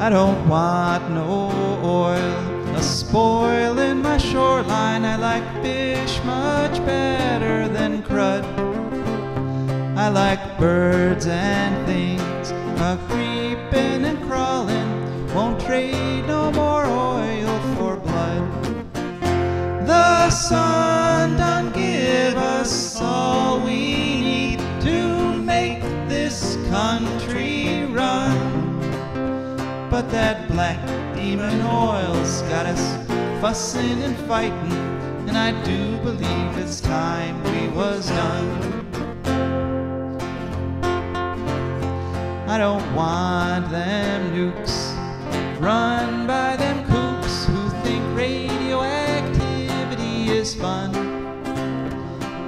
I don't want no oil spoiling my shoreline. I like fish much better than crud. I like birds and things creeping and crawling. Won't trade no more oil for blood. The sun done give us all we need to make this country run. But that black demon oil's got us fussing and fighting, and I do believe it's time we was done. I don't want them nukes run by them kooks who think radioactivity is fun.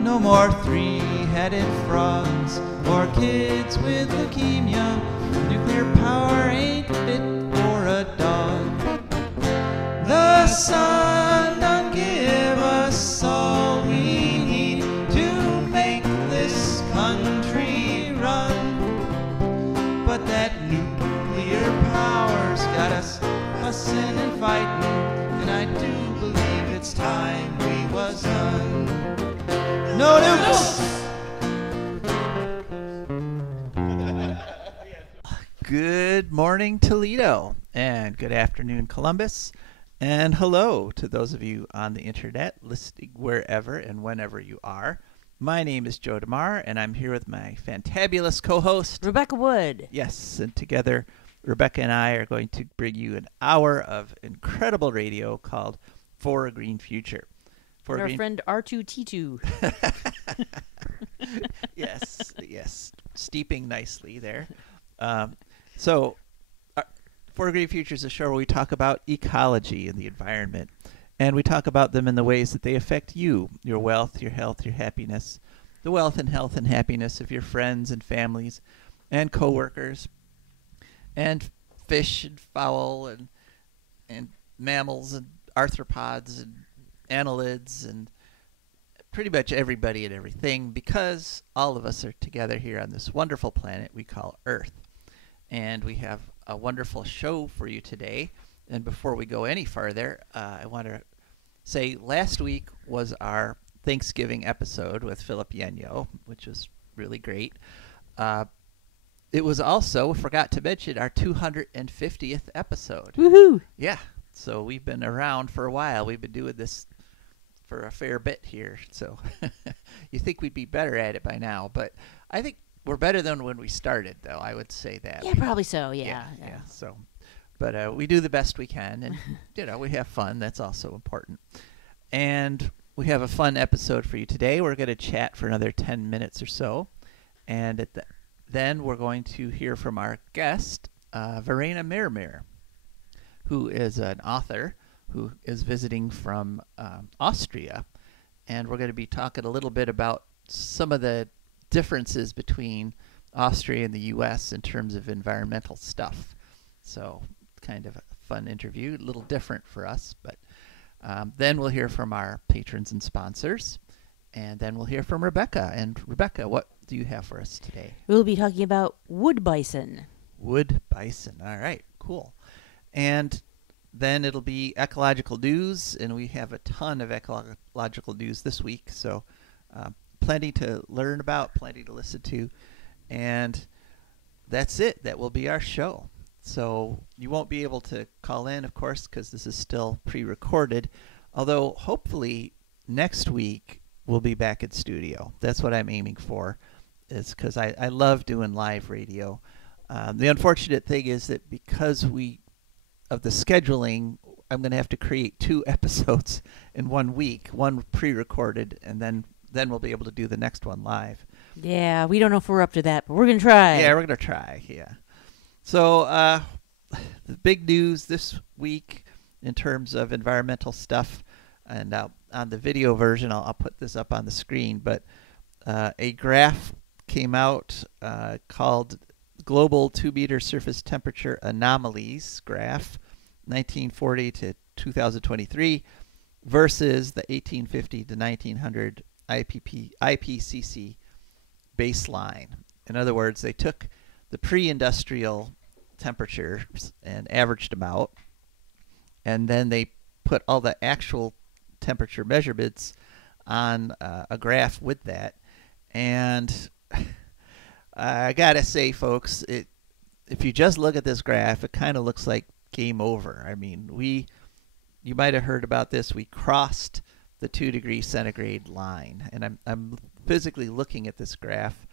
No more three-headed frogs or kids with leukemia. Nuclear power ain't fit for a dog. The sun done give us all we need to make this country run. But that nuclear power's got us fussing and fighting, and I do believe it's time we was done. No nukes! Good morning, Toledo, and good afternoon, Columbus, and hello to those of you on the internet listening wherever and whenever you are. My name is Joe DeMare, and I'm here with my fantabulous co-host, Rebecca Wood. Yes, and together, Rebecca and I are going to bring you an hour of incredible radio called For a Green Future. For our friend R2T2. Yes, steeping nicely there. So, For a Green Future is a show where we talk about ecology and the environment. And we talk about them in the ways that they affect you, your wealth, your health, your happiness, the wealth and health and happiness of your friends and families and coworkers, and fish and fowl and mammals and arthropods and annelids and pretty much everybody and everything, because all of us are together here on this wonderful planet we call Earth. And we have a wonderful show for you today. And before we go any farther, I want to say last week was our Thanksgiving episode with Philip Yenyo, which was really great. It was also, forgot to mention, our 250th episode. Woohoo! Yeah, so we've been around for a while. We've been doing this for a fair bit here. So you think we'd be better at it by now, but I think we're better than when we started, though. I would say that. Yeah, probably so. Yeah. So, but we do the best we can, and we have fun. That's also important. And we have a fun episode for you today. We're going to chat for another 10 minutes or so, and then we're going to hear from our guest, Verena Mer Mer, who is an author who is visiting from Austria, and we're going to be talking a little bit about some of the differences between Austria and the US in terms of environmental stuff. So kind of a fun interview, a little different for us, but then we'll hear from our patrons and sponsors, and then we'll hear from Rebecca. And Rebecca, what do you have for us today? We'll be talking about wood bison. Wood bison. All right, cool. And then it'll be ecological news, and we have a ton of ecological news this week, so plenty to learn about, plenty to listen to, and that's it. That will be our show. So you won't be able to call in, of course, because this is still pre-recorded, although hopefully next week we'll be back in studio. That's what I'm aiming for, is because I love doing live radio. The unfortunate thing is that because of the scheduling, I'm going to have to create 2 episodes in 1 week, one pre-recorded, and then we'll be able to do the next one live. Yeah, we don't know if we're up to that, but we're going to try. Yeah, we're going to try, yeah. So the big news this week in terms of environmental stuff, and on the video version, I'll put this up on the screen, but a graph came out called Global 2-Meter Surface Temperature Anomalies Graph, 1940 to 2023, versus the 1850 to 1900 IPCC baseline. In other words, they took the pre-industrial temperatures and averaged them out, and then they put all the actual temperature measurements on a graph with that. And I gotta say, folks, if you just look at this graph, it kind of looks like game over. I mean, you might have heard about this. We crossed the 2 degree centigrade line, and I'm physically looking at this graph,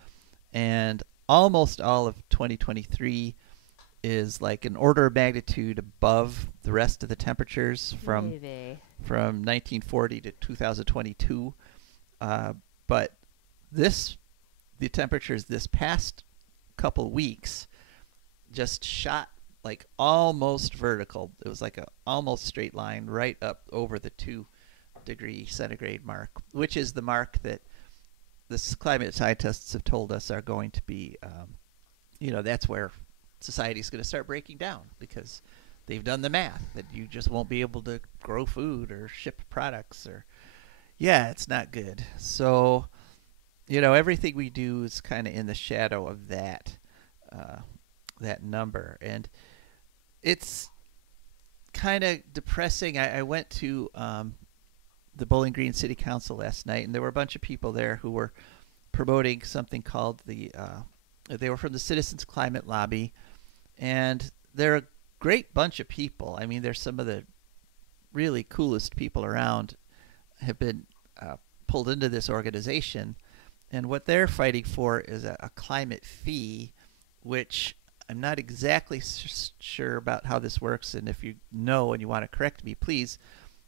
and almost all of 2023 is like an order of magnitude above the rest of the temperatures from 1940 to 2022. But the temperatures this past couple weeks just shot like almost vertical. It was like a almost straight line right up over the 2 degree centigrade mark, which is the mark that the climate scientists have told us are going to be, that's where society is going to start breaking down, because they've done the math that you just won't be able to grow food or ship products, or it's not good. So everything we do is kind of in the shadow of that number, and it's kind of depressing. I went to the Bowling Green City Council last night, and there were a bunch of people there who were promoting something called they were from the Citizens Climate Lobby, and they're a great bunch of people. I mean, they're some of the really coolest people around, have been pulled into this organization, and what they're fighting for is a climate fee, which I'm not exactly sure about how this works, and if you know and you want to correct me, please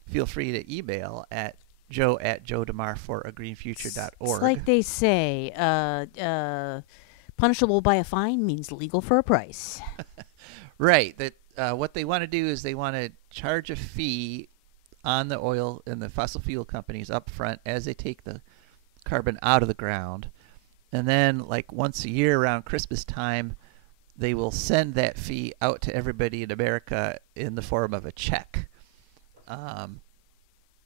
feel free to email at joe@joedemare4agreenfuture.org. It's like they say, punishable by a fine means legal for a price. Right. That what they want to do is they want to charge a fee on the oil and the fossil fuel companies up front as they take the carbon out of the ground. And then, like once a year around Christmas time, they will send that fee out to everybody in America in the form of a check.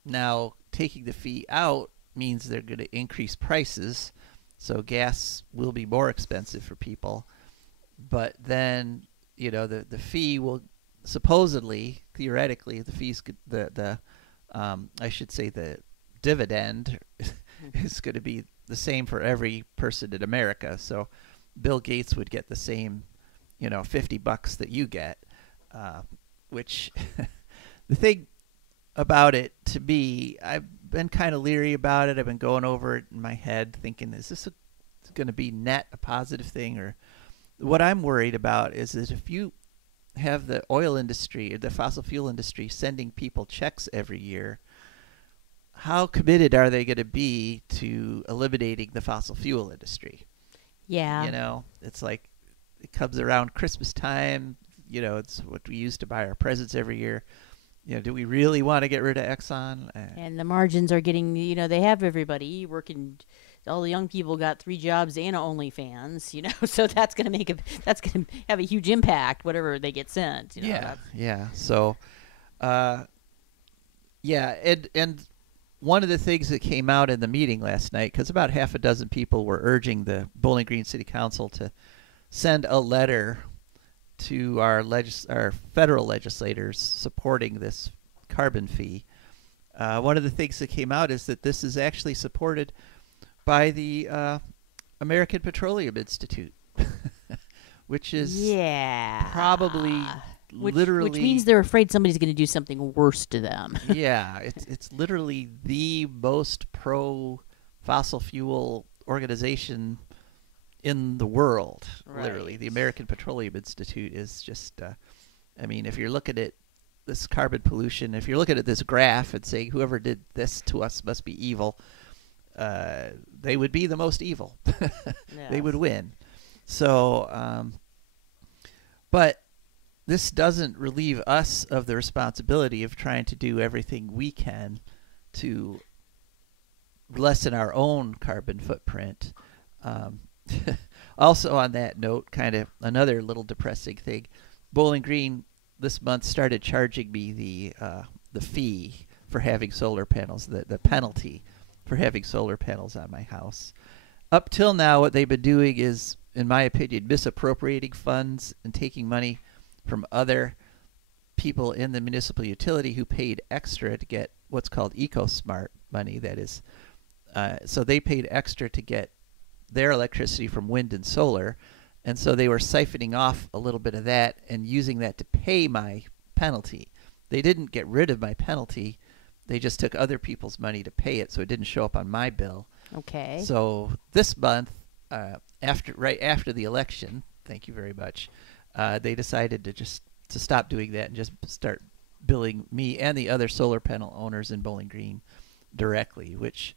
Now, taking the fee out means they're going to increase prices, so gas will be more expensive for people. But then, the fee will supposedly, theoretically, the fees could, I should say the dividend is going to be the same for every person in America. So Bill Gates would get the same, $50 that you get, which the thing about it, to me, I've been kind of leery about it. I've been going over it in my head thinking, is this going to be net a positive thing? Or what I'm worried about is that if you have the oil industry or the fossil fuel industry sending people checks every year, how committed are they going to be to eliminating the fossil fuel industry? Yeah. It's like it comes around Christmas time. It's what we use to buy our presents every year. Do we really want to get rid of Exxon? And the margins are getting, they have everybody working. All the young people got 3 jobs and OnlyFans, so that's going to have a huge impact, whatever they get sent. Yeah. So, and one of the things that came out in the meeting last night, because about half a dozen people were urging the Bowling Green City Council to send a letter to our federal legislators supporting this carbon fee. One of the things that came out is that this is actually supported by the American Petroleum Institute, which is probably literally... Which means they're afraid somebody's going to do something worse to them. Yeah, it's literally the most pro-fossil fuel organization in the world. Right. Literally, the American Petroleum Institute is just, if you're looking at this carbon pollution, if you're looking at this graph and saying whoever did this to us must be evil, they would be the most evil. They would win. So, but this doesn't relieve us of the responsibility of trying to do everything we can to lessen our own carbon footprint. Also on that note, kind of another little depressing thing, Bowling Green this month started charging me the fee for having solar panels, the penalty for having solar panels on my house. Up till now, what they've been doing is, in my opinion, misappropriating funds and taking money from other people in the municipal utility who paid extra to get what's called EcoSmart money. That is, so they paid extra to get their electricity from wind and solar, and so they were siphoning off a little bit of that and using that to pay my penalty. They didn't get rid of my penalty. They just took other people's money to pay it, so it didn't show up on my bill. Okay. So this month, right after the election, thank you very much, they decided to stop doing that and just start billing me and the other solar panel owners in Bowling Green directly, which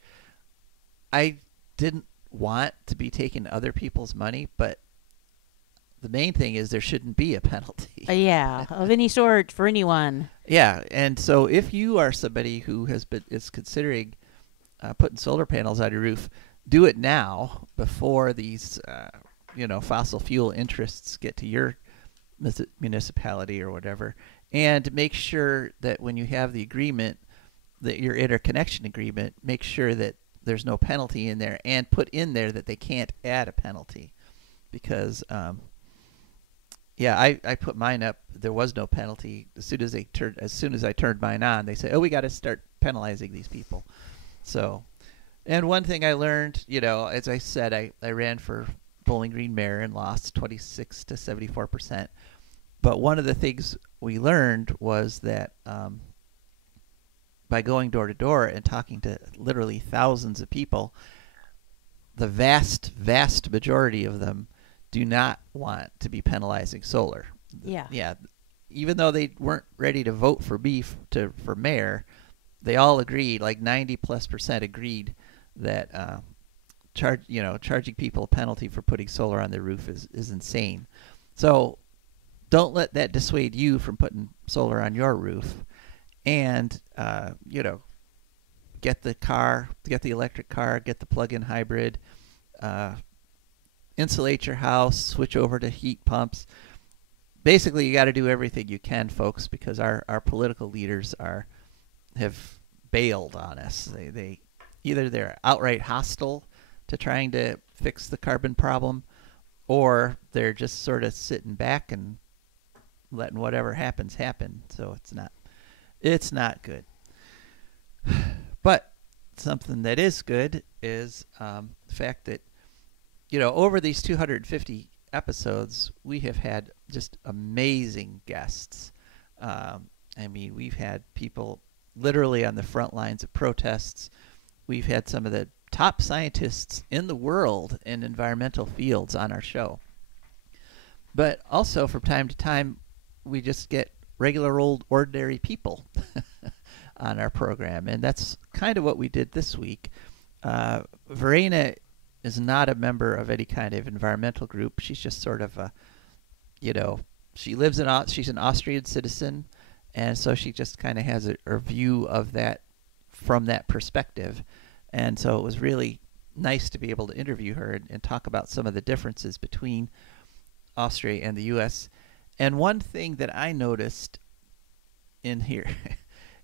I didn't want to be taking other people's money, but the main thing is there shouldn't be a penalty. Yeah, of any sort for anyone. Yeah, and so if you are somebody who is considering putting solar panels on your roof, do it now before these fossil fuel interests get to your municipality or whatever, and make sure that when you have the agreement, that your interconnection agreement, make sure that there's no penalty in there, and put in there that they can't add a penalty, because I put mine up. There was no penalty. As soon as I turned mine on, they said, "Oh, we got to start penalizing these people." So, and one thing I learned, as I said, I ran for Bowling Green mayor and lost 26 to 74%. But one of the things we learned was that by going door to door and talking to literally thousands of people, the vast, vast majority of them do not want to be penalizing solar. Yeah. Yeah. Even though they weren't ready to vote for me for mayor, they all agreed, like 90+% agreed that charging people a penalty for putting solar on their roof is insane. So don't let that dissuade you from putting solar on your roof. And get the electric car, get the plug-in hybrid, insulate your house, switch over to heat pumps. Basically, you got to do everything you can, folks, because our political leaders have bailed on us. They either they're outright hostile to trying to fix the carbon problem, or they're just sort of sitting back and letting whatever happens happen. So it's not good. But something that is good is the fact that over these 250 episodes, we have had just amazing guests. We've had people literally on the front lines of protests. We've had some of the top scientists in the world in environmental fields on our show. But also, from time to time, we just get regular old ordinary people on our program, and that's kind of what we did this week. Verena is not a member of any kind of environmental group. She's just sort of she's an Austrian citizen, and so she just kind of has a view of that from that perspective. And so it was really nice to be able to interview her and talk about some of the differences between Austria and the U.S. And one thing that I noticed in here,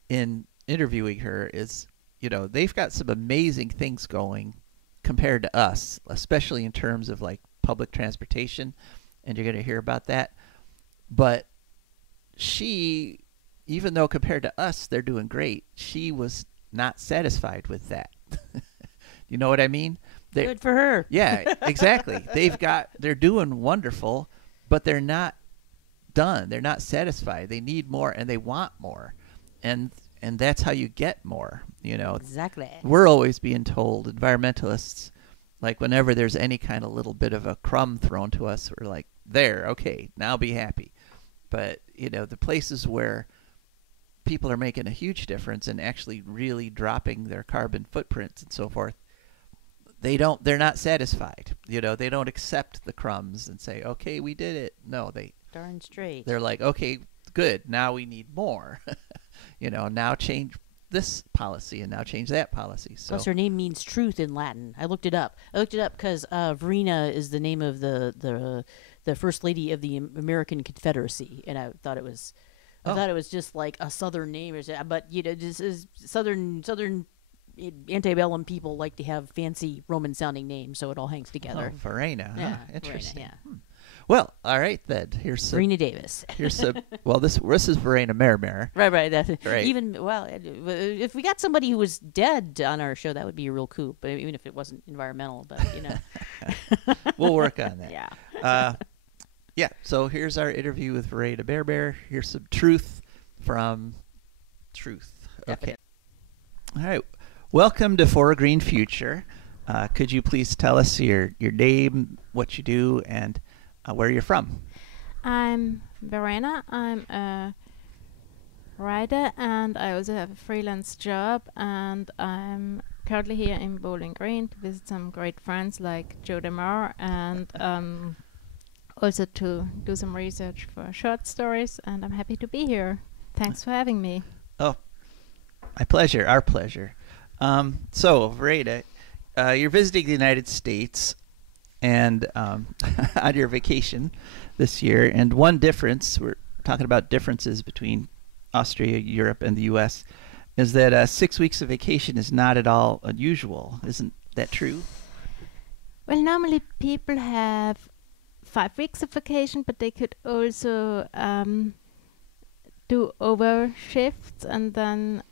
in interviewing her, is, they've got some amazing things going compared to us, especially in terms of like public transportation, and you're going to hear about that. But she, even though compared to us they're doing great, she was not satisfied with that. You know what I mean? Good for her. Yeah, exactly. They're doing wonderful, but they're not done. They're not satisfied. They need more, and they want more, and that's how you get more. Exactly. We're always being told, environmentalists, like whenever there's any kind of little bit of a crumb thrown to us, we're like, there, okay, now be happy. But the places where people are making a huge difference and actually really dropping their carbon footprints and so forth, they're not satisfied. They don't accept the crumbs and say, okay, we did it. No, darn straight. They're like, okay, good, now we need more. Now change this policy and now change that policy. So plus her name means truth in Latin. I looked it up because Verena is the name of the first lady of the American Confederacy, and I thought it was just like a southern name, but this is southern antebellum people like to have fancy Roman sounding names, so it all hangs together. Oh, Verena. Yeah, Interesting. Verena, yeah. Well, all right then. Here's some. Verena Davis. Here's some. Well, this is Verena Mer Mer. Right. That's Right. even if we got somebody who was dead on our show, that would be a real coup. But even if it wasn't environmental, but We'll work on that. Yeah. Yeah. So here's our interview with Verena Mer Mer. Here's some truth from Truth. Okay. All right. Welcome to For a Green Future. Could you please tell us your name, what you do, and where you're from? I'm Verena. I'm a writer, and I also have a freelance job, and I'm currently here in Bowling Green to visit some great friends like DeMare, and also to do some research for short stories, and I'm happy to be here. Thanks for having me. Oh, my pleasure. Our pleasure. So, Verena, you're visiting the United States and on your vacation this year. And one difference, we're talking about differences between Austria, Europe, and the U.S., is that 6 weeks of vacation is not at all unusual. Isn't that true? Well, normally people have 5 weeks of vacation, but they could also do over shifts and then,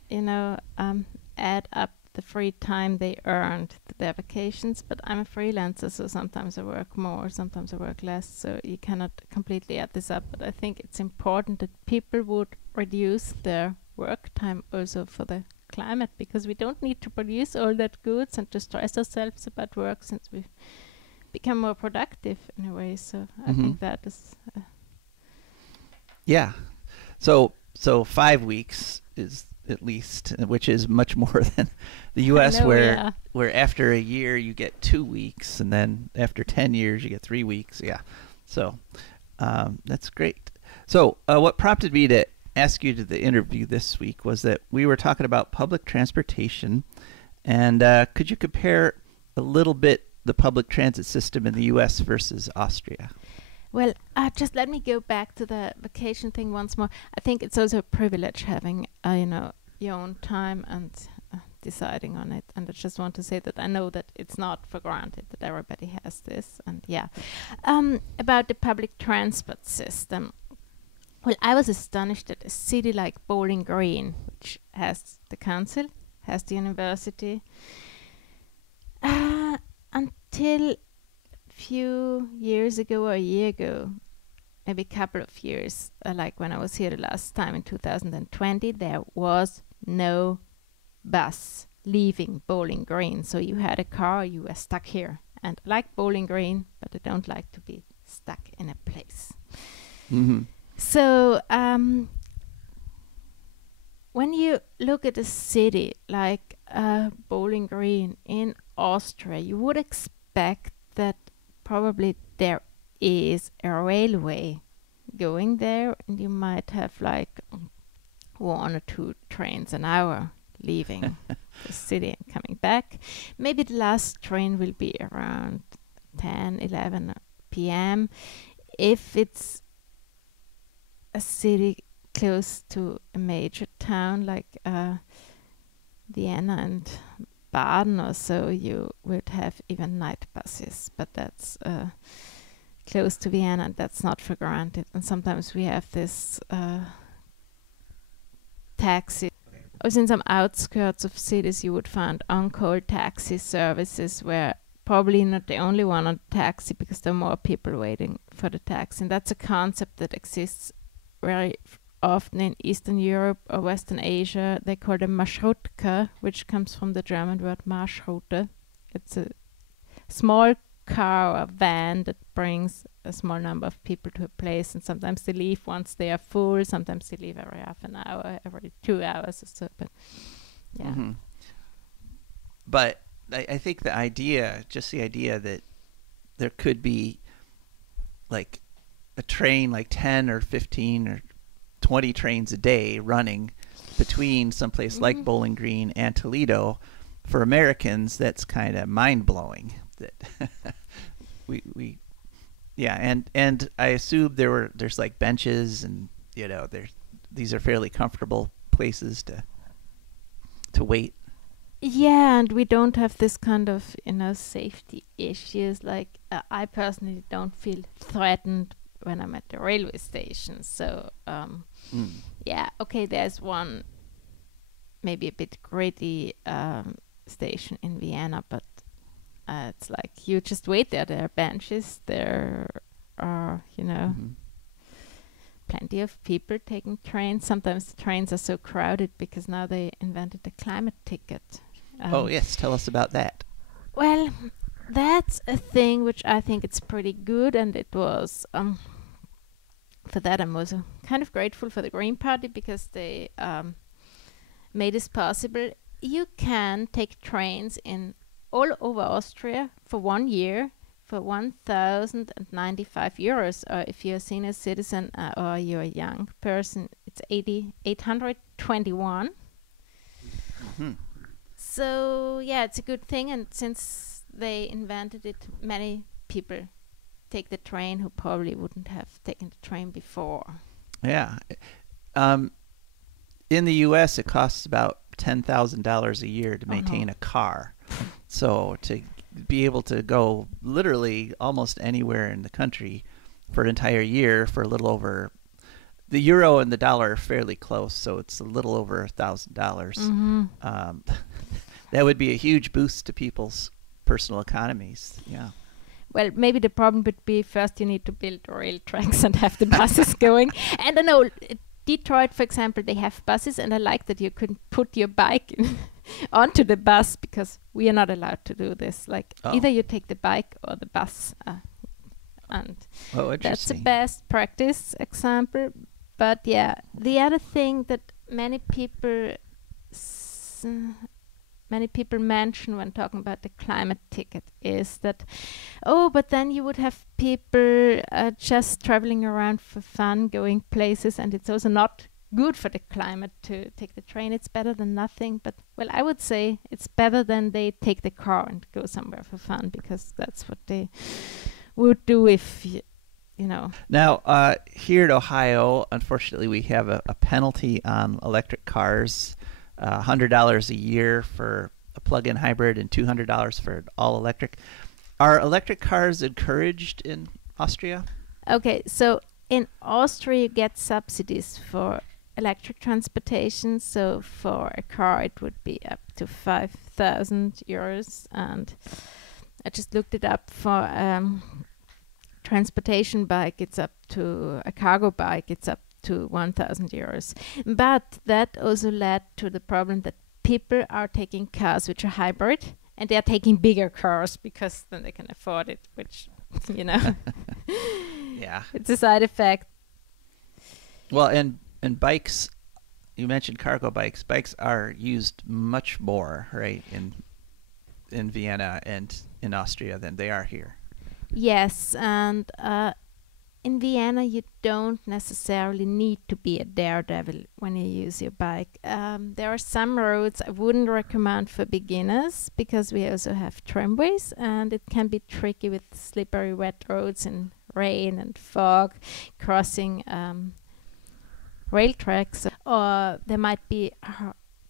add up the free time they earned to their vacations. But I'm a freelancer, so sometimes I work more, sometimes I work less, so you cannot completely add this up. But I think it's important that people would reduce their work time also for the climate, because we don't need to produce all that goods and to stress ourselves about work, since we've become more productive in a way. So I think that is Yeah. So 5 weeks is at least, which is much more than the U.S., where after a year you get 2 weeks, and then after 10 years you get 3 weeks. Yeah. So that's great. So what prompted me to ask you to the interview this week was that we were talking about public transportation, and could you compare a little bit the public transit system in the U.S. versus Austria? Well, just let me go back to the vacation thing once more. I think it's also a privilege having, your own time and deciding on it. And I just want to say that I know that it's not for granted that everybody has this. And about the public transport system. Well, I was astonished that a city like Bowling Green, which has the council, has the university, until few years ago or a year ago, maybe a couple of years, like when I was here the last time in 2020, there was no bus leaving Bowling Green. So you had a car, you were stuck here. And I like Bowling Green, but I don't like to be stuck in a place. Mm-hmm. So when you look at a city like Bowling Green in Austria, you would expect that probably there is a railway going there, and you might have like 1 or 2 trains an hour leaving the city and coming back. Maybe the last train will be around 10, 11 p.m. If it's a city close to a major town like Vienna and Baden or so, you would have even night buses, but that's close to Vienna, and that's not for granted. And sometimes we have this taxi. Also in some outskirts of cities you would find on-call taxi services, where probably not the only one on the taxi, because there are more people waiting for the taxi. And that's a concept that exists very often in Eastern Europe or Western Asia. They call them Marschrutka, which comes from the German word Marschroute. It's a small car or van that brings a small number of people to a place, and sometimes they leave once they are full, sometimes they leave every half an hour, every 2 hours or so. But yeah. Mm-hmm. But I think the idea that there could be like a train, like 10 or 15 or 20 trains a day running between someplace like Bowling Green and Toledo, for Americans, that's kind of mind-blowing. That and I assume there's like benches, and these are fairly comfortable places to wait. Yeah, and we don't have this kind of, safety issues. Like, I personally don't feel threatened when I'm at the railway station. So, yeah, okay, there's one maybe a bit gritty station in Vienna, but it's like you just wait there. There are benches. There are, plenty of people taking trains. Sometimes the trains are so crowded because now they invented the climate ticket. Oh, yes. Tell us about that. Well, that's a thing which I think it's pretty good, and it was for that I'm also kind of grateful for the Green Party because they made this possible. You can take trains in all over Austria for 1 year for 1,095 euros, or if you're a senior citizen or you're a young person, it's 821. So yeah, it's a good thing, and since they invented it, many people take the train who probably wouldn't have taken the train before. Yeah. In the U.S., it costs about $10,000 a year to maintain a car. So to be able to go literally almost anywhere in the country for an entire year for a little over, the euro and the dollar are fairly close, so it's a little over $1,000. That would be a huge boost to people's personal economies. Yeah. Well, maybe the problem would be first you need to build rail tracks and have the buses going. And I know Detroit, for example, they have buses, and I like that you can put your bike onto the bus because we are not allowed to do this. Like either you take the bike or the bus, and that's the best practice example. But yeah, the other thing that many people mention when talking about the climate ticket is that, but then you would have people just traveling around for fun, going places, and it's also not good for the climate to take the train. It's better than nothing, but well, I would say it's better than they take the car and go somewhere for fun, because that's what they would do if you know. Now, here in Ohio, unfortunately, we have a penalty on electric cars. $100 a year for a plug-in hybrid and $200 for an all-electric. Are electric cars encouraged in Austria? Okay, so in Austria you get subsidies for electric transportation. So for a car it would be up to 5,000 euros, and I just looked it up. For transportation bike, it's up to a cargo bike, it's up to 1,000 euros. But that also led to the problem that people are taking cars which are hybrid, and they are taking bigger cars because then they can afford it, which, Yeah. It's a side effect. Well, and bikes, you mentioned cargo bikes. Bikes are used much more, right, in Vienna and in Austria than they are here. Yes, and in Vienna, you don't necessarily need to be a daredevil when you use your bike. There are some roads I wouldn't recommend for beginners because we also have tramways, and it can be tricky with slippery, wet roads and rain and fog, crossing rail tracks. Or there might be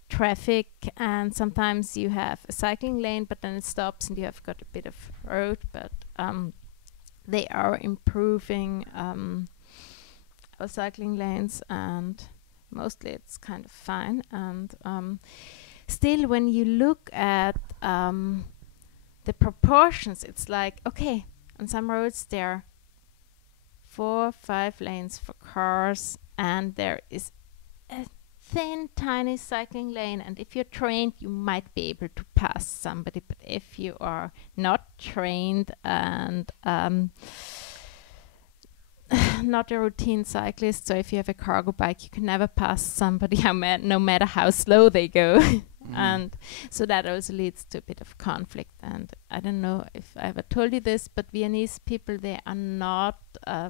traffic, and sometimes you have a cycling lane, but then it stops and you have got a bit of road. But they are improving our cycling lanes, and mostly it's kind of fine. And still, when you look at the proportions, it's like, okay, on some roads there are 4 or 5 lanes for cars, and there is a thin, tiny cycling lane, and if you're trained, you might be able to pass somebody. But if you are not trained and not a routine cyclist, so if you have a cargo bike, you can never pass somebody, no matter how slow they go. And so that also leads to a bit of conflict. And I don't know if I ever told you this, but Viennese people, they are not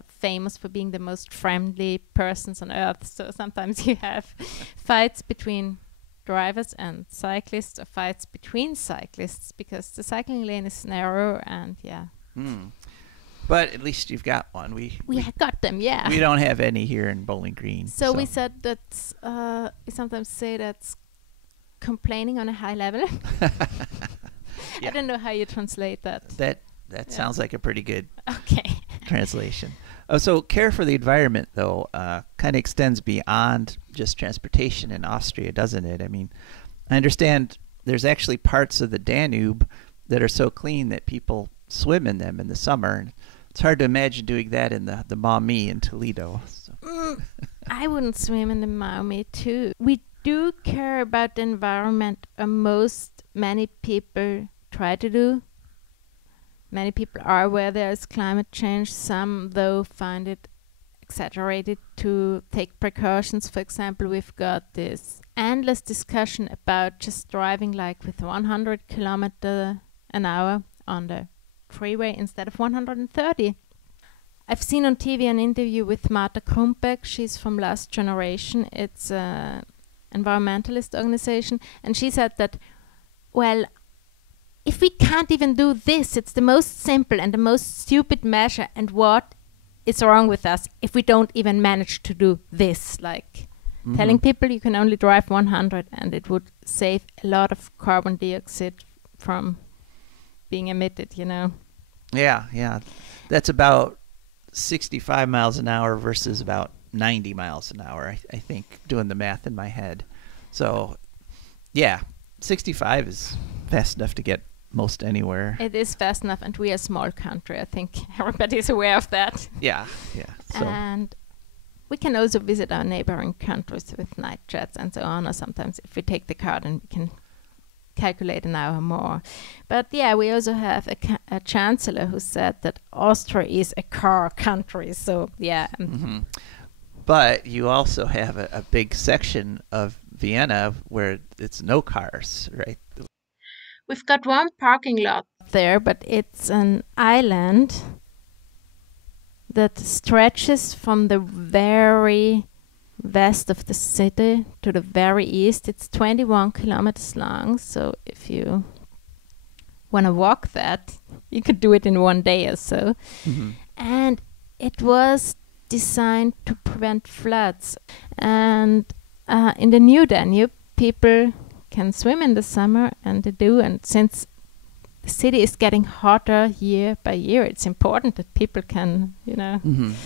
famous for being the most friendly persons on earth. So sometimes you have fights between drivers and cyclists, or fights between cyclists, because the cycling lane is narrow, and yeah. But at least you've got one. We got them, yeah. We don't have any here in Bowling Green. So we said that we sometimes say that's complaining on a high level. Yeah. I don't know how you translate that. That sounds like a pretty good Okay. translation. So care for the environment, though, kind of extends beyond just transportation in Austria, doesn't it? I mean, I understand there's actually parts of the Danube that are so clean that people swim in them in the summer. And it's hard to imagine doing that in the Maumee in Toledo. So. I wouldn't swim in the Maumee too. We do care about the environment, many people try to do. Many people are aware there is climate change. Some, though, find it exaggerated to take precautions. For example, we've got this endless discussion about just driving like with 100 kilometers an hour on the freeway instead of 130. I've seen on TV an interview with Marta Krumbeck. She's from Last Generation. It's an environmentalist organization. And she said that, well, if we can't even do this, it's the most simple and the most stupid measure. And what is wrong with us if we don't even manage to do this? Like telling people you can only drive 100 and it would save a lot of carbon dioxide from being emitted, you know? Yeah. That's about 65 miles an hour versus about 90 miles an hour, I think, doing the math in my head. So, yeah, 65 is fast enough to get most anywhere. It is fast enough, and we are a small country. I think everybody is aware of that. Yeah. So. And we can also visit our neighboring countries with night jets and so on, or sometimes if we take the car, then we can calculate an hour more. But yeah, we also have a chancellor who said that Austria is a car country. So yeah. But you also have a big section of Vienna where it's no cars, right? We've got one parking lot there, but it's an island that stretches from the very west of the city to the very east. It's 21 kilometers long, so if you want to walk that, you could do it in one day or so. And it was designed to prevent floods. And in the new Danube, people can swim in the summer, and they do. And since the city is getting hotter year by year, it's important that people can,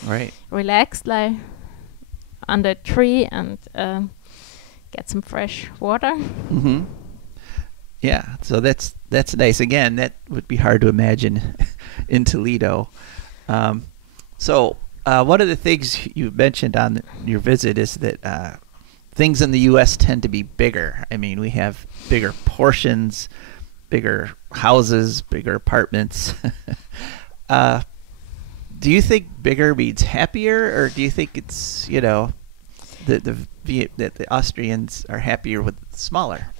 Right. relax, like under a tree and get some fresh water. Yeah, so that's nice. Again, that would be hard to imagine in Toledo. So one of the things you mentioned on your visit is that things in the U.S. tend to be bigger. I mean, we have bigger portions, bigger houses, bigger apartments. Do you think bigger means happier, or do you think it's, that the Austrians are happier with smaller?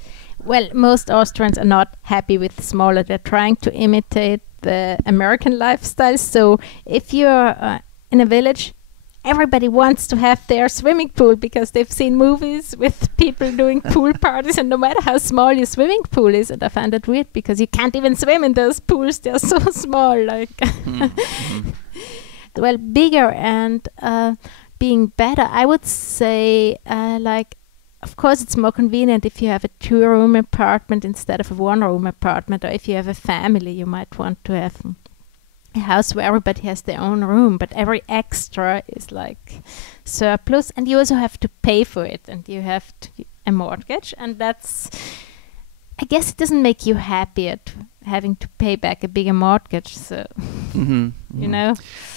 Well, most Austrians are not happy with smaller. They're trying to imitate the American lifestyle. So if you're in a village, everybody wants to have their swimming pool because they've seen movies with people doing pool parties, and no matter how small your swimming pool is, and I find that weird because you can't even swim in those pools. They're so small. Well, bigger and being better, I would say, of course, it's more convenient if you have a 2-room apartment instead of a 1-room apartment, or if you have a family, you might want to have a house where everybody has their own room, but every extra is like surplus, and you also have to pay for it, and you have a mortgage, and that's, I guess it doesn't make you happy at having to pay back a bigger mortgage, so, you know?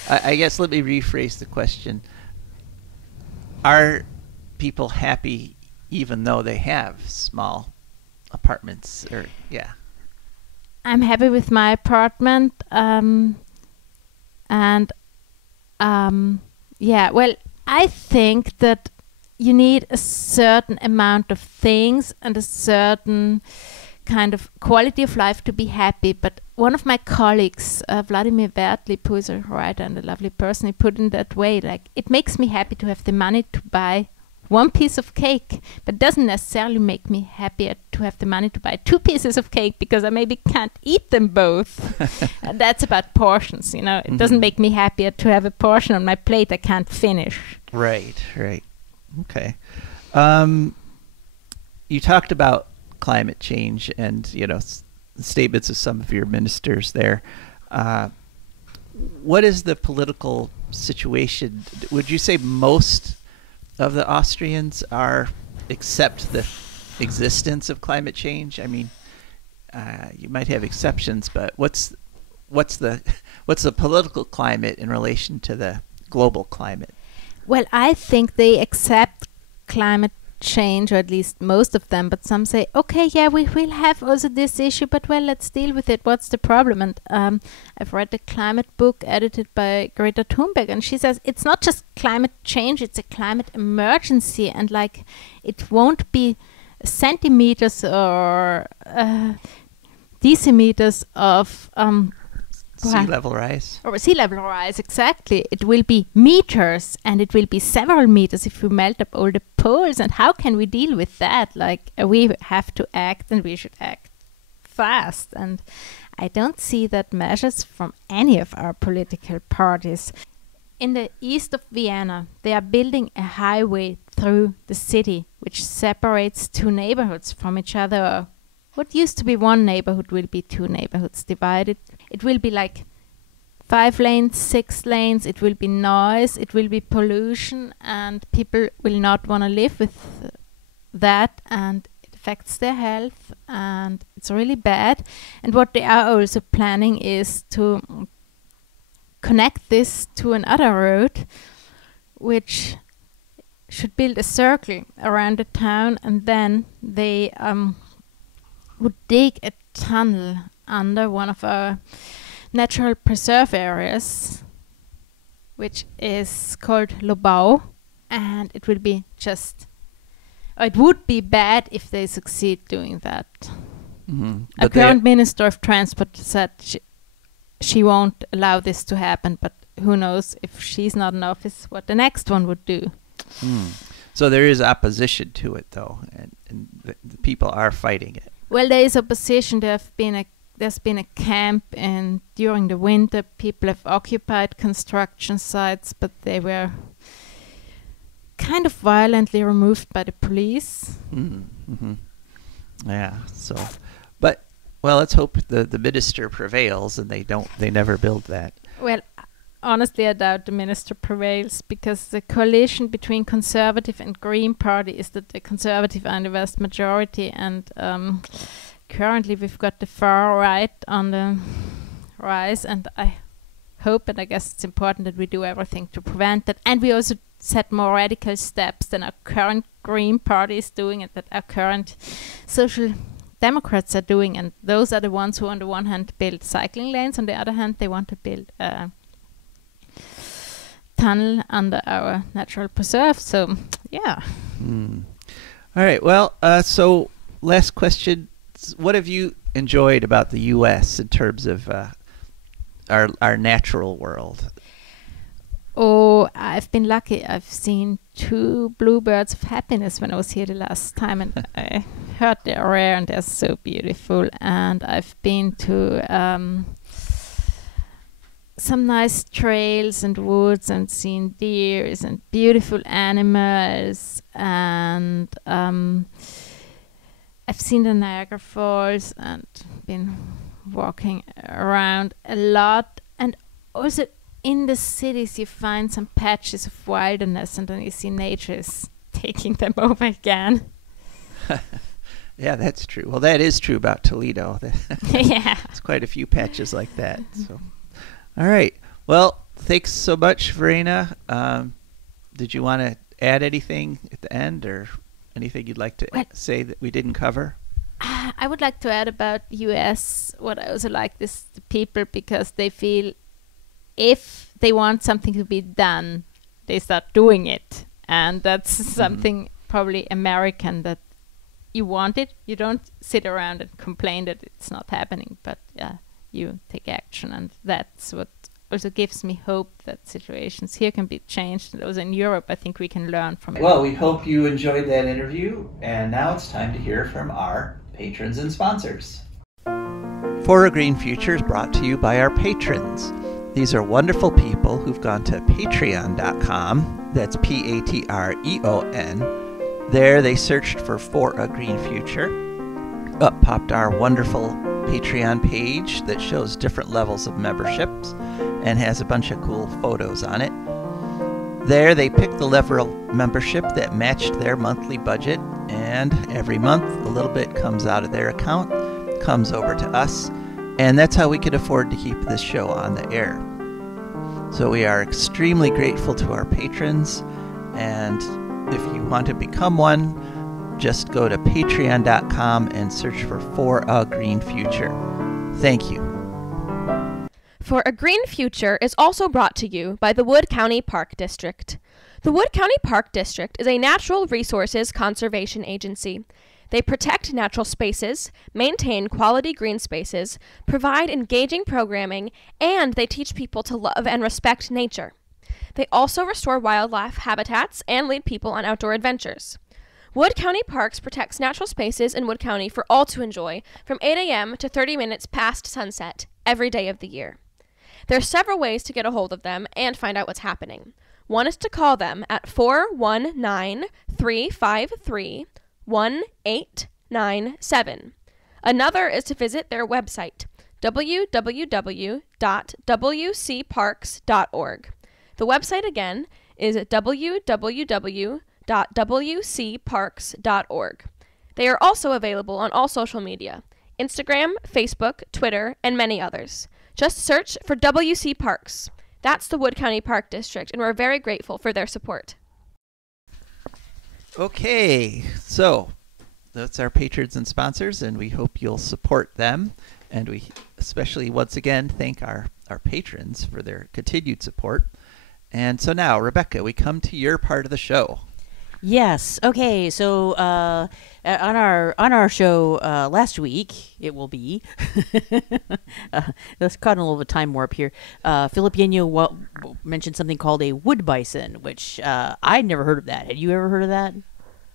I guess let me rephrase the question. Are people happy even though they have small apartments? Or I'm happy with my apartment, well, I think that you need a certain amount of things and a certain kind of quality of life to be happy. But one of my colleagues, Vladimir Vertlip, who is a writer and a lovely person, he put it in that way, like, it makes me happy to have the money to buy one piece of cake, but doesn't necessarily make me happier to have the money to buy 2 pieces of cake because I maybe can't eat them both. That's about portions, It doesn't make me happier to have a portion on my plate I can't finish. Right. Okay. You talked about climate change and, statements of some of your ministers there. What is the political situation? Would you say most of the Austrians accept the existence of climate change? I mean, you might have exceptions, but what's the political climate in relation to the global climate? Well, I think they accept climate change, or at least most of them, but some say, okay, yeah, we will have also this issue, but well, let's deal with it. What's the problem? And I've read the climate book edited by Greta Thunberg, and she says it's not just climate change, it's a climate emergency, and like it won't be centimeters or decimeters of sea level rise. Or sea level rise, exactly. It will be meters, and it will be several meters if we melt up all the poles. And how can we deal with that? Like, we have to act, and we should act fast. And I don't see that measures from any of our political parties. In the east of Vienna, they are building a highway through the city, which separates two neighborhoods from each other. What used to be one neighborhood will be two neighborhoods divided. It will be like 5 lanes, 6 lanes. It will be noise. It will be pollution, and people will not want to live with that, and it affects their health, and it's really bad. And what they are also planning is to connect this to another road, which should build a circle around the town, and then they would dig a tunnel under one of our natural preserve areas, which is called Lobau, and it will be it would be bad if they succeed doing that. Mm-hmm. Our current Minister of Transport said she won't allow this to happen, but who knows, if she's not in office, what the next one would do. So there is opposition to it, though, and the people are fighting it. Well, there is opposition. There's been a camp, and during the winter, people have occupied construction sites, but they were kind of violently removed by the police. Mm-hmm. Yeah. So, but let's hope the minister prevails, and they never build that. Well, honestly, I doubt the minister prevails, because the coalition between Conservative and Green Party is that the Conservative are in the vast majority, and currently we've got the far right on the rise, and I hope, and I guess it's important, that we do everything to prevent that, and we also set more radical steps than our current Green Party is doing, and that our current Social Democrats are doing, and those are the ones who on the one hand build cycling lanes, on the other hand they want to build tunnel under our natural preserve. So, yeah. All right. Well, so last question. What have you enjoyed about the U.S. in terms of our natural world? Oh, I've been lucky. I've seen 2 bluebirds of happiness when I was here the last time, and I heard they're rare and they're so beautiful. And I've been to some nice trails and woods, and seen deers and beautiful animals, and I've seen the Niagara Falls and been walking around a lot. And also in the cities you find some patches of wilderness, and then you see nature is taking them over again. Yeah, that's true. Well, that is true about Toledo. Yeah. There's quite a few patches like that. So, all right. Well, thanks so much, Verena. Did you want to add anything at the end, or anything you'd like to say that we didn't cover? I would like to add about US. What I also like is the people, because they feel if they want something to be done, they start doing it. And that's something probably American, that you want it, you don't sit around and complain that it's not happening, but you take action. And that's what also gives me hope that situations here can be changed. And also in Europe, I think we can learn from it. Well, we hope you enjoyed that interview, and now it's time to hear from our patrons and sponsors. For a Green Future is brought to you by our patrons. These are wonderful people who've gone to patreon.com, that's Patreon. There they searched for a Green Future, up popped our wonderful Patreon page that shows different levels of memberships and has a bunch of cool photos on it. There they picked the level of membership that matched their monthly budget, and every month a little bit comes out of their account, comes over to us, and that's how we could afford to keep this show on the air. So we are extremely grateful to our patrons, and if you want to become one, just go to patreon.com and search for a Green Future. Thank you. For a Green Future is also brought to you by the Wood County Park District. The Wood County Park District is a natural resources conservation agency. They protect natural spaces, maintain quality green spaces, provide engaging programming, and they teach people to love and respect nature. They also restore wildlife habitats and lead people on outdoor adventures. Wood County Parks protects natural spaces in Wood County for all to enjoy from 8 a.m. to 30 minutes past sunset every day of the year. There are several ways to get a hold of them and find out what's happening. One is to call them at 419-353-1897. Another is to visit their website, www.wcparks.org. The website again is www.wcparks.org. They are also available on all social media, Instagram, Facebook, Twitter, and many others. Just search for WC Parks. That's the Wood County Park District, and we're very grateful for their support. Okay, so that's our patrons and sponsors, and we hope you'll support them. And we especially, once again, thank our patrons for their continued support. And so now, Rebecca, we come to your part of the show. Yes. Okay. So on our show last week, it will be. Let's cut a little bit of time warp here. Philip Yenyo mentioned something called a wood bison, which I'd never heard of that. Had you ever heard of that?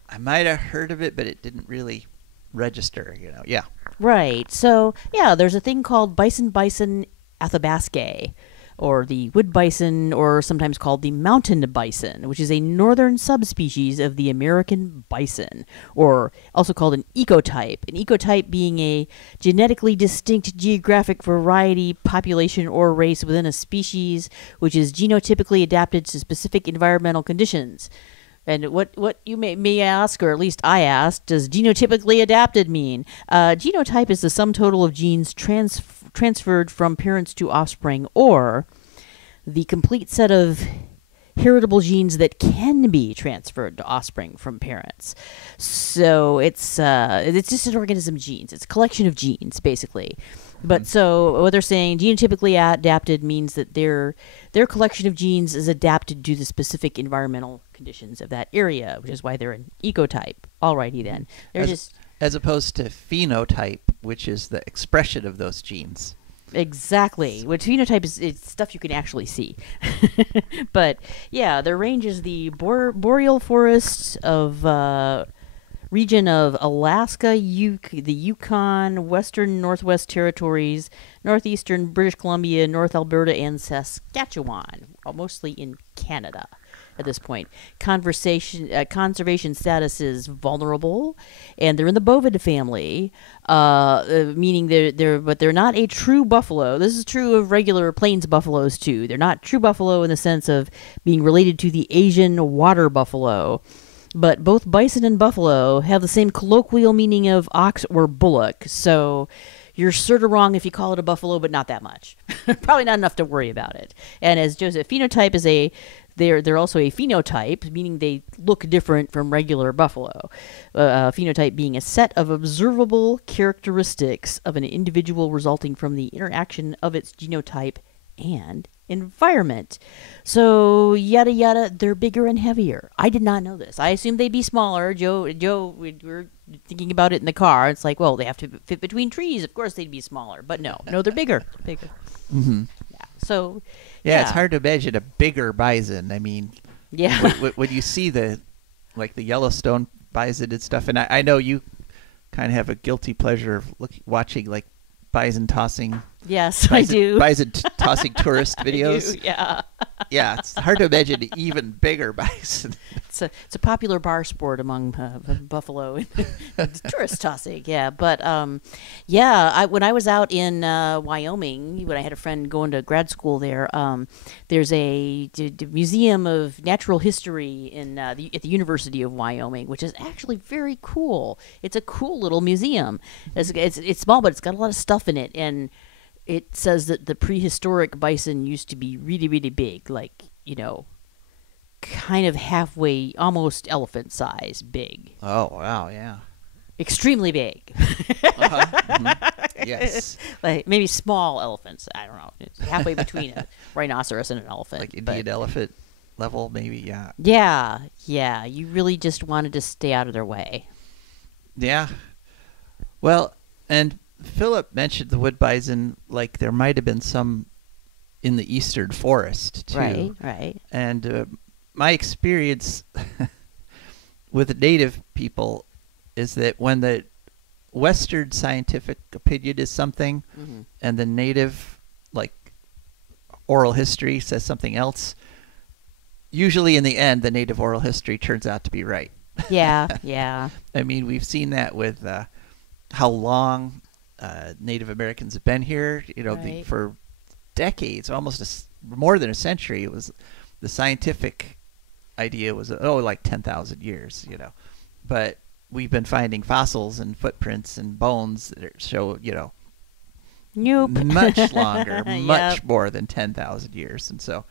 I might have heard of it, but it didn't really register. Yeah. Right. So yeah, there's a thing called bison athabascae, or the wood bison, or sometimes called the mountain bison, which is a northern subspecies of the American bison, or also called an ecotype. An ecotype being a genetically distinct geographic variety, population, or race within a species, which is genotypically adapted to specific environmental conditions. And what you may ask, or at least I asked, does genotypically adapted mean? Genotype is the sum total of genes transferred from parents to offspring, or the complete set of heritable genes that can be transferred to offspring from parents. So it's just an organism of genes. It's a collection of genes, basically. But so what they're saying, genotypically adapted means that their collection of genes is adapted to the specific environmental conditions of that area, which is why they're an ecotype. Alrighty then. As opposed to phenotype, which is the expression of those genes. Exactly. What phenotype is, it's stuff you can actually see. But yeah, their range is the boreal forests of region of Alaska, the Yukon, western Northwest Territories, northeastern British Columbia, North Alberta, and Saskatchewan, mostly in Canada. At this point, conservation status is vulnerable, and they're in the bovid family, meaning they're not a true buffalo. This is true of regular plains buffaloes too. They're not true buffalo in the sense of being related to the Asian water buffalo, but both bison and buffalo have the same colloquial meaning of ox or bullock. So you're sort of wrong if you call it a buffalo, but not that much. Probably not enough to worry about it. And as Joseph, phenotype is they're also a phenotype, meaning they look different from regular buffalo. Phenotype being a set of observable characteristics of an individual resulting from the interaction of its genotype and environment. So yada yada, they're bigger and heavier. I did not know this. I assumed they'd be smaller. Joe, we were thinking about it in the car. It's like, well, they have to fit between trees. Of course they'd be smaller, but no, they're bigger. Mm-hmm. Yeah. So. Yeah, it's hard to imagine a bigger bison. I mean, yeah. when you see the Yellowstone bison and stuff, and I know you kind of have a guilty pleasure of watching like bison tossing Yes, I do. Bison tossing tourist videos. I do, yeah. Yeah, it's hard to imagine an even bigger bison. It's a popular bar sport among buffalo and tourist tossing. Yeah, but when I was out in Wyoming, when I had a friend going to grad school there, there's a museum of natural history at the University of Wyoming, which is actually very cool. It's a cool little museum. It's small, but it's got a lot of stuff in it, and it says that the prehistoric bison used to be really, really big, like, kind of halfway, almost elephant size big. Oh, wow, yeah. Extremely big. Yes. Like maybe small elephants. I don't know. It's halfway between a rhinoceros and an elephant. Like Indian elephant level, maybe, yeah. Yeah. You really just wanted to stay out of their way. Yeah. Well, and Philip mentioned the wood bison, like there might have been some in the eastern forest, too. Right. And my experience with the native people is that when the Western scientific opinion is something, and the native, like, oral history says something else, usually in the end, the native oral history turns out to be right. Yeah. I mean, we've seen that with how long Native Americans have been here, Right. for decades, almost more than a century. It was the scientific idea was like 10,000 years, but we've been finding fossils and footprints and bones that show, Nope. much longer, much Yep. more than 10,000 years, and so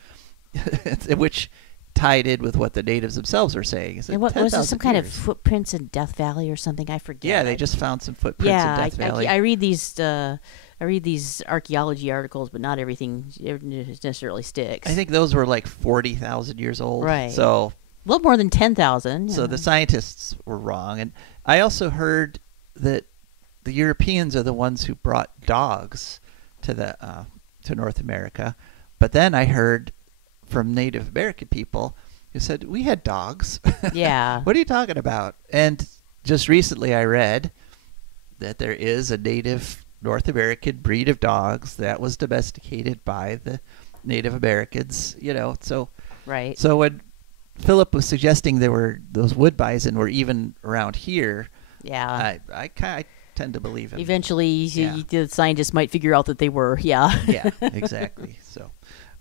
which tied in with what the natives themselves were saying. Is And what was it? 10,000 Some kind of years. footprints in Death Valley or something? I forget. Yeah, they just found some footprints in Death Valley. I read these. I read these archaeology articles, but not everything necessarily sticks. I think those were like 40,000 years old. Right. So a little more than 10,000. So the scientists were wrong. And I also heard that the Europeans are the ones who brought dogs to North America. But then I heard from Native American people who said, we had dogs. Yeah. What are you talking about? And just recently I read that there is a native North American breed of dogs that was domesticated by the Native Americans, so Right. So when Philip was suggesting those wood bison were even around here, Yeah. I tend to believe him. Eventually, Yeah. the scientists might figure out that they were. Yeah. Yeah, exactly. So,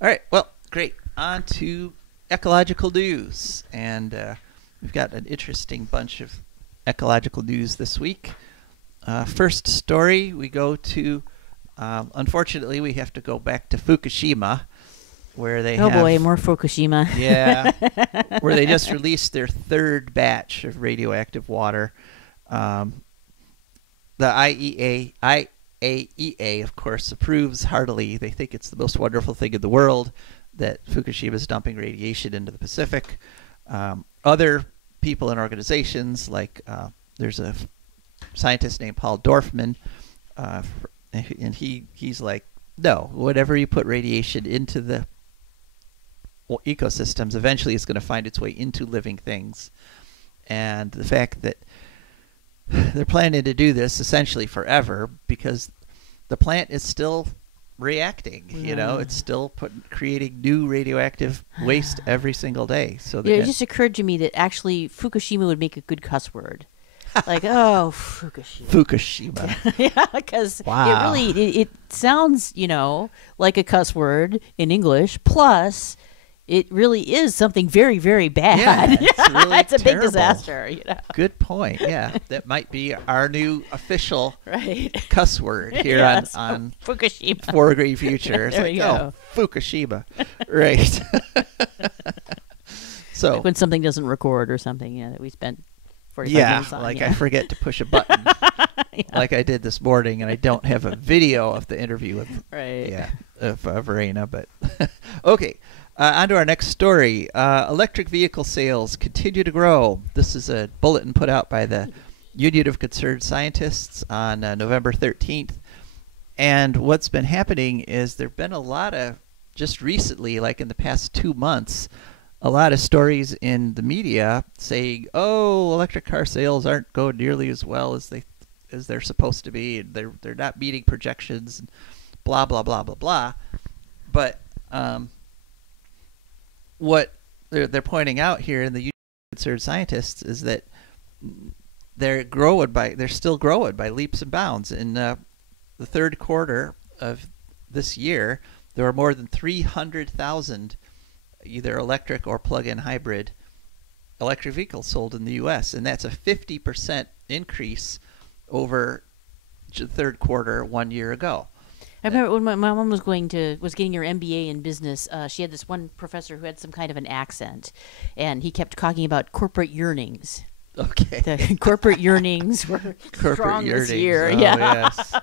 all right. Well, great. On to ecological news, and we've got an interesting bunch of ecological news this week. First story, we go to. Unfortunately, we have to go back to Fukushima, where they Oh have, boy, more Fukushima. Yeah, where they just released their third batch of radioactive water. The IAEA, of course, approves heartily. They think it's the most wonderful thing in the world that Fukushima is dumping radiation into the Pacific. Other people and organizations, like there's a scientist named Paul Dorfman, and he's like, no, whatever you put radiation into the ecosystems, eventually it's going to find its way into living things. And the fact that they're planning to do this essentially forever, because the plant is still reacting. It's still creating new radioactive waste every single day. So It just occurred to me that actually Fukushima would make a good cuss word. Like, oh, Fukushima. Fukushima. Yeah, because Wow. it sounds, like a cuss word in English. Plus, it really is something very, very bad. Yeah, it's really it's a big terrible. disaster. Good point. Yeah, that might be our new official Right. cuss word here Yes, on Fukushima. 4 Degree Future. It's There like, you go. Fukushima. Right. So, Like when something doesn't record or something, that we spent 45 yeah, minutes on. like yeah. I forget to push a button like I did this morning, and I don't have a video of the interview with Right. Verena, but okay. On to our next story. Electric vehicle sales continue to grow. This is a bulletin put out by the Union of Concerned Scientists on November 13th. And what's been happening is there have been a lot of, just recently, like in the past 2 months, a lot of stories in the media saying, oh, electric car sales aren't going nearly as well as they're supposed to be. They're not meeting projections. blah blah blah blah blah. But what they're pointing out here in the concerned scientists is that they're still growing by leaps and bounds. In the third quarter of this year, there were more than 300,000 either electric or plug-in hybrid electric vehicles sold in the U.S., and that's a 50% increase over the third quarter 1 year ago. I remember when my mom was getting her MBA in business. She had this one professor who had some kind of an accent, and he kept talking about corporate yearnings. Okay. The corporate yearnings were strong this year. Oh, yeah, yes.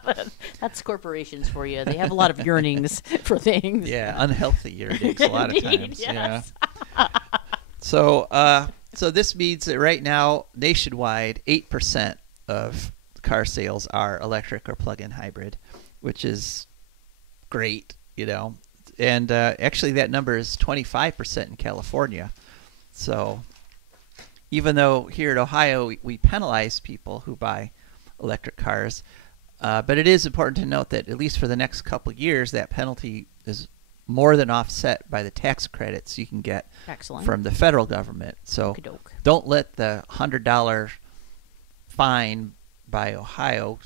That's corporations for you. They have a lot of yearnings for things. Yeah, unhealthy yearnings a lot of Indeed, times. yes. Yeah. So this means that right now, nationwide, 8% of car sales are electric or plug-in hybrid, which is great, And actually, that number is 25% in California. So even though here at Ohio we penalize people who buy electric cars, but it is important to note that at least for the next couple of years, that penalty is more than offset by the tax credits you can get from the federal government. So don't let the $100 fine by Ohio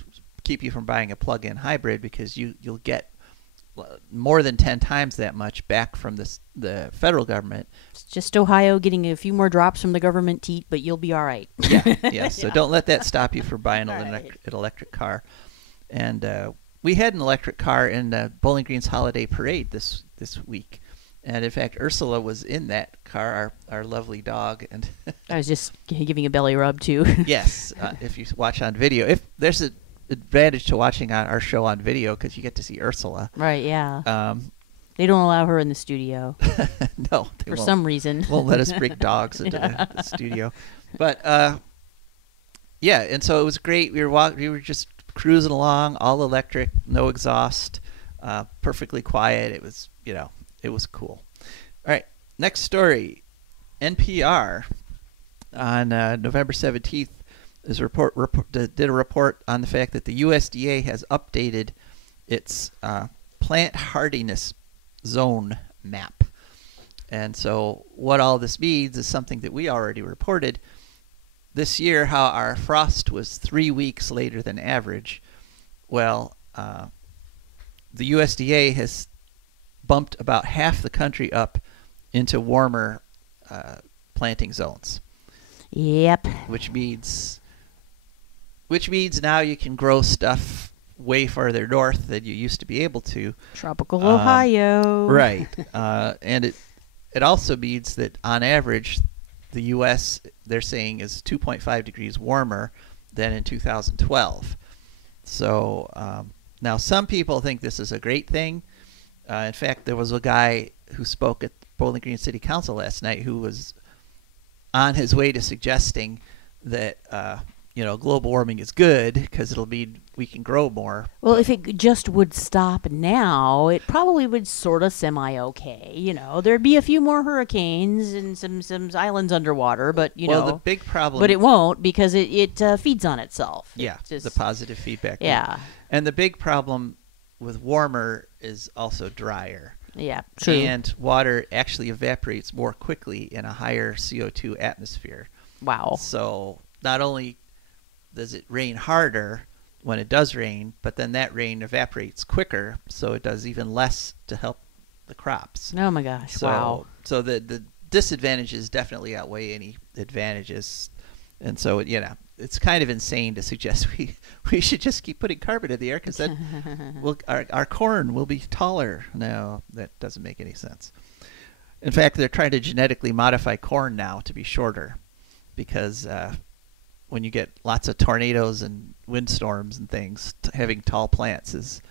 keep you from buying a plug-in hybrid, because you'll get more than 10 times that much back from the federal government. It's just Ohio getting a few more drops from the government teat, but you'll be all right. Yeah. So don't let that stop you from buying an electric car. And we had an electric car in Bowling Green's holiday parade this week. And in fact, Ursula was in that car, our lovely dog. And I was just giving a belly rub too. Yes, if you watch on video. If there's an advantage to watching our show on video, because you get to see Ursula. Right, yeah. They don't allow her in the studio. No, for some reason. Won't let us bring dogs into the studio. But yeah, and so it was great. We were just cruising along, all electric, no exhaust, perfectly quiet. It was, it was cool. All right, next story. NPR on November 17th did a report on the fact that the USDA has updated its plant hardiness zone map. And so what all this means is something that we already reported this year, how our frost was 3 weeks later than average. Well, the USDA has bumped about half the country up into warmer planting zones. Yep. Which means now you can grow stuff way farther north than you used to be able to. Tropical Ohio. Right. And it also means that on average, the U.S., they're saying, is 2.5 degrees warmer than in 2012. So now some people think this is a great thing. In fact, there was a guy who spoke at Bowling Green City Council last night who was on his way to suggesting that global warming is good because it'll mean we can grow more. Well, if it just would stop now, it probably would sort of semi-okay. There'd be a few more hurricanes and some islands underwater, but well, the big problem. But it won't, because it feeds on itself. Yeah, the positive feedback. Yeah, and the big problem with warmer is also drier. Yeah, true. And water actually evaporates more quickly in a higher CO2 atmosphere. Wow. So not only does it rain harder when it does rain, but then that rain evaporates quicker, so it does even less to help the crops. Oh my gosh, wow. So the disadvantages definitely outweigh any advantages. And so, it's kind of insane to suggest we should just keep putting carbon in the air, because then our corn will be taller. No, that doesn't make any sense. In fact, they're trying to genetically modify corn now to be shorter, because when you get lots of tornadoes and windstorms and things, having tall plants is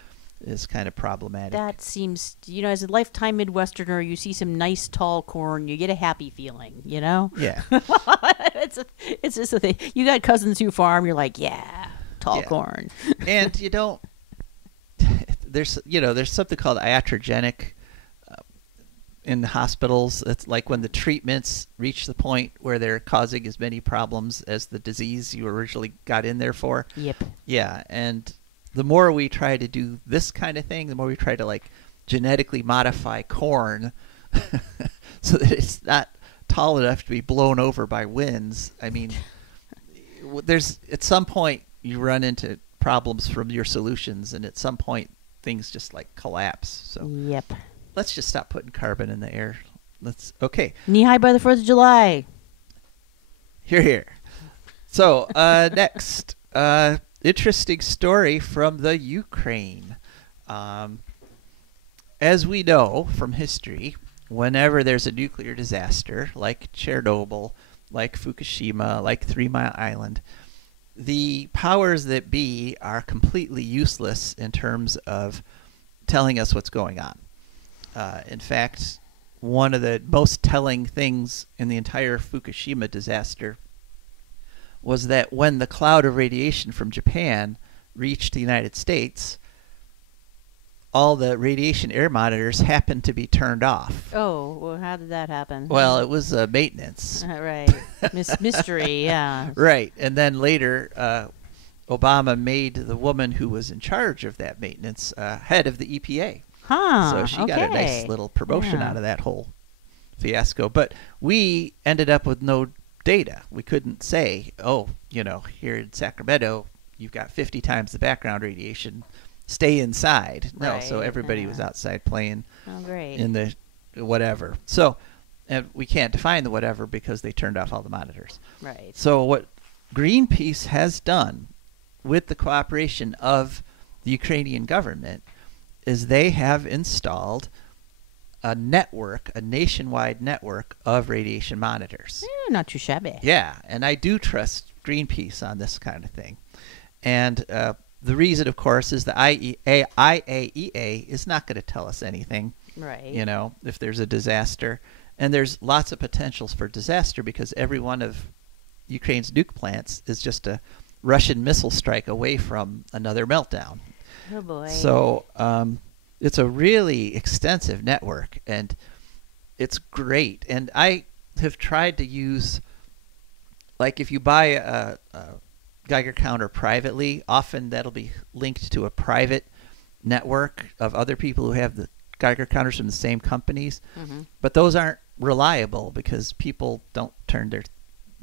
kind of problematic. That seems, as a lifetime Midwesterner, you see some nice tall corn, you get a happy feeling, Yeah. It's just a thing. You got cousins who farm, you're like, yeah, tall corn. And you don't, there's something called iatrogenic in the hospitals. It's like when the treatments reach the point where they're causing as many problems as the disease you originally got in there for. Yep. Yeah, and the more we try to do this kind of thing, the more we try to like genetically modify corn so that it's not tall enough to be blown over by winds. I mean, there's at some point you run into problems from your solutions, and at some point things just like collapse. So Yep. let's just stop putting carbon in the air. Okay. Knee high by the 4th of July. Here. So next, interesting story from the Ukraine. As we know from history, whenever there's a nuclear disaster like Chernobyl, like Fukushima, like 3 Mile Island, the powers that be are completely useless in terms of telling us what's going on. In fact, one of the most telling things in the entire Fukushima disaster was that when the cloud of radiation from Japan reached the United States, all the radiation air monitors happened to be turned off. Oh, well, how did that happen? Well, it was maintenance. Right. Mystery, yeah. Right. And then later, Obama made the woman who was in charge of that maintenance head of the EPA. Huh. So she got a nice little promotion Yeah. out of that whole fiasco. But we ended up with no data. We couldn't say, oh, here in Sacramento, you've got 50 times the background radiation. Stay inside. No, so Right, everybody was outside playing Oh, great. in the whatever. So, and we can't define the whatever because they turned off all the monitors. Right. So what Greenpeace has done with the cooperation of the Ukrainian government is they have installed a network, a nationwide network of radiation monitors. Not too shabby. Yeah, and I do trust Greenpeace on this kind of thing. And the reason, of course, is the IAEA is not going to tell us anything, Right. if there's a disaster. And there's lots of potentials for disaster because every one of Ukraine's nuke plants is just a Russian missile strike away from another meltdown. Oh, boy. So it's a really extensive network, and it's great. And I have tried to use, like if you buy a Geiger counter privately, often that'll be linked to a private network of other people who have the Geiger counters from the same companies. Mm-hmm. But those aren't reliable because people don't turn their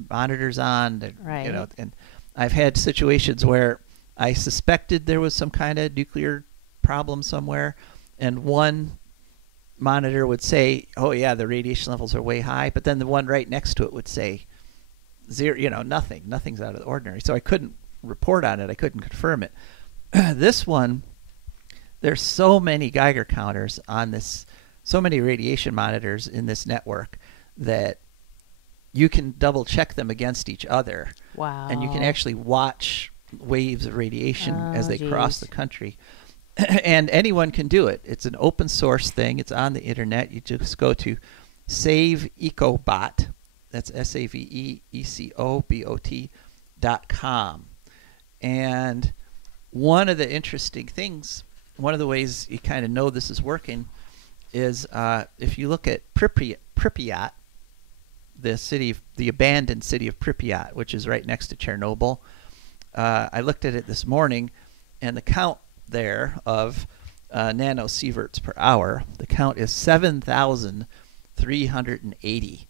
monitors on. Right. And I've had situations where I suspected there was some kind of nuclear problem somewhere, and one monitor would say, oh yeah, the radiation levels are way high, but then the one right next to it would say zero, nothing's out of the ordinary. So I couldn't report on it. I couldn't confirm it. This one, there's so many Geiger counters on this, so many radiation monitors in this network that you can double check them against each other. Wow. And you can actually watch waves of radiation as they cross the country. And anyone can do it. It's an open source thing. It's on the internet. You just go to SaveEcobot. That's SaveEcobot.com. And one of the interesting things, one of the ways you kind of know this is working is if you look at Pripyat, the abandoned city of Pripyat, which is right next to Chernobyl. I looked at it this morning, and the count there of nanosieverts per hour, the count is 7,380,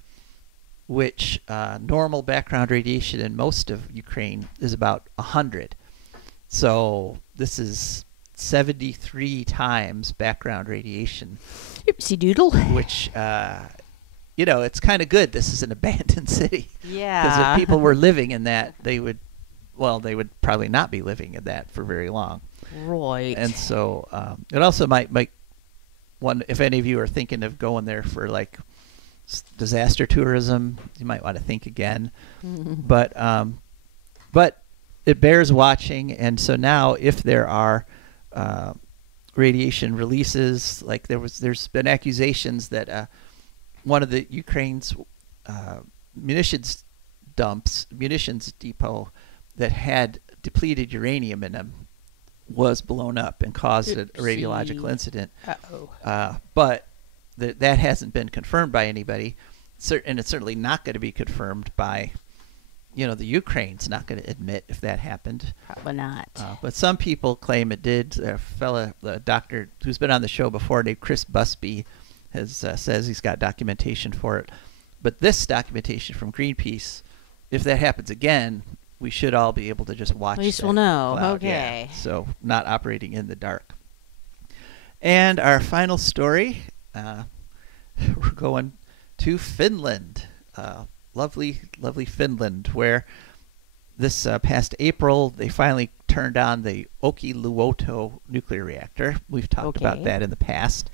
which normal background radiation in most of Ukraine is about 100. So this is 73 times background radiation. Oopsie doodle. Which, it's kind of good this is an abandoned city. Yeah. Because if people were living in that, they would probably not be living in that for very long. Right. And so it also might make one, if any of you are thinking of going there for like disaster tourism, you might want to think again. But it bears watching. And so now if there are radiation releases, like there's been accusations that one of the Ukraine's munitions depot that had depleted uranium in them was blown up and caused a radiological incident. But that hasn't been confirmed by anybody, and it's certainly not going to be confirmed by the Ukraine's not going to admit if that happened. Probably not. But some people claim it did. The doctor who's been on the show before, named Chris Busby, says he's got documentation for it. But this documentation from Greenpeace, if that happens again, we should all be able to just watch. At least that we'll know. cloud. Okay. Yeah. So not operating in the dark. And our final story, we're going to Finland. Lovely, lovely Finland, where this past April they finally turned on the Olkiluoto nuclear reactor. We've talked about that in the past.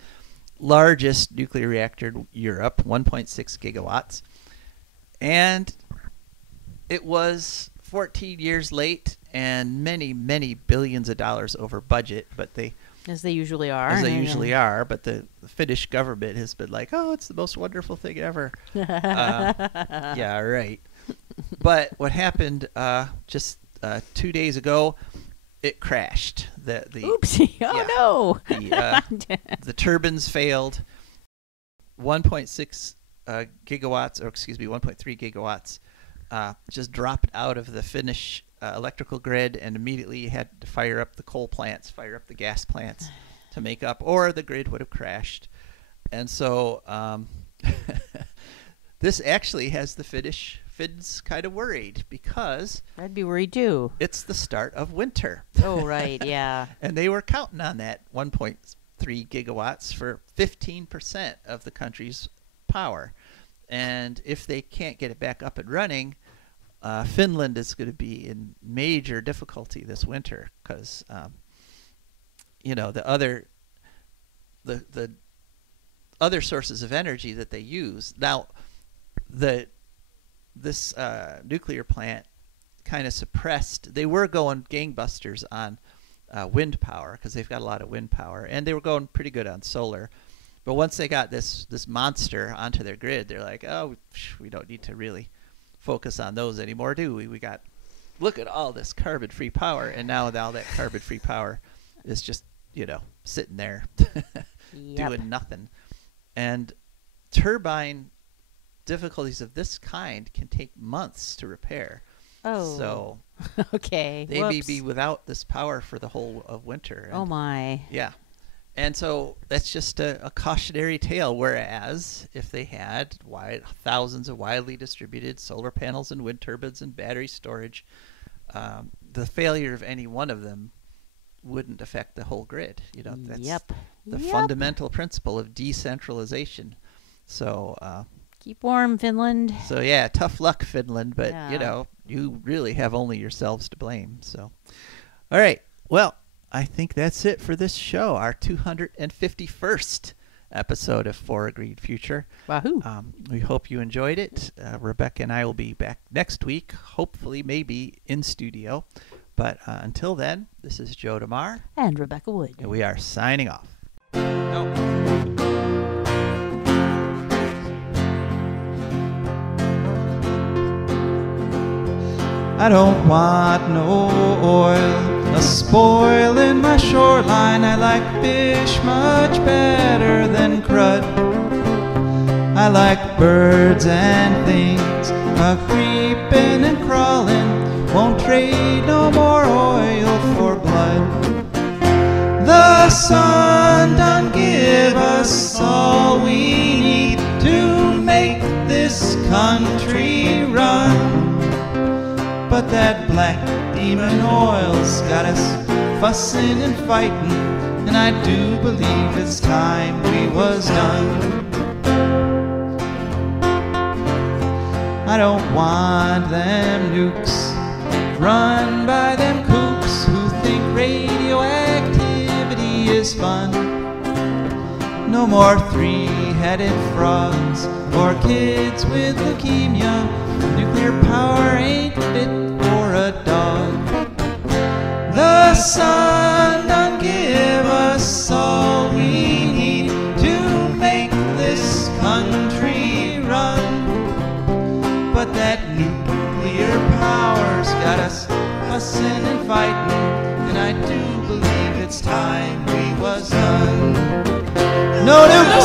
Largest nuclear reactor in Europe, 1.6 gigawatts. And it was 14 years late and many, many billions of dollars over budget, but as they usually are. But the Finnish government has been like, oh, it's the most wonderful thing ever. Yeah, right. But what happened just 2 days ago, it crashed. Oopsie. Oh, no. The turbines failed. 1.6 gigawatts, or excuse me, 1.3 gigawatts just dropped out of the Finnish electrical grid, and immediately you had to fire up the coal plants, fire up the gas plants to make up, or the grid would have crashed. And so this actually has the Finns kind of worried, because I'd be worried too. It's the start of winter. Oh, right, yeah. And they were counting on that 1.3 gigawatts for 15% of the country's power. And if they can't get it back up and running, Finland is going to be in major difficulty this winter, because the other sources of energy that they use now, this nuclear plant kind of suppressed. They were going gangbusters on wind power, because they've got a lot of wind power, and they were going pretty good on solar. But once they got this monster onto their grid, they're like, oh, we don't need to really focus on those anymore, do we? Look at all this carbon-free power, and now all that carbon-free power is just, sitting there doing nothing. And turbine difficulties of this kind can take months to repair. Oh. So okay. They may be without this power for the whole of winter. Oh, my. Yeah. And so that's just a cautionary tale, whereas if they had thousands of widely distributed solar panels and wind turbines and battery storage, the failure of any one of them wouldn't affect the whole grid. That's the fundamental principle of decentralization. So keep warm, Finland. So yeah, tough luck, Finland, but you really have only yourselves to blame. So, all right, well, I think that's it for this show, our 251st episode of For a Green Future. Wahoo! We hope you enjoyed it. Rebecca and I will be back next week, hopefully maybe in studio. But until then, this is Joe DeMare. And Rebecca Wood. And we are signing off. I don't want no oil, a spoil in my shoreline. I like fish much better than crud. I like birds and things a-creeping and crawling. Won't trade no more oil for blood. The sun done give us all we need to make this country run. But that black demon oil's got us fussing and fighting, and I do believe it's time we was done. I don't want them nukes run by them kooks who think radioactivity is fun. No more three-headed frogs or kids with leukemia. Nuclear power ain't fit for a dog. The sun done give us all we need to make this country run. But that nuclear power's got us fussing and fighting, and I do believe it's time we was done. No nuclear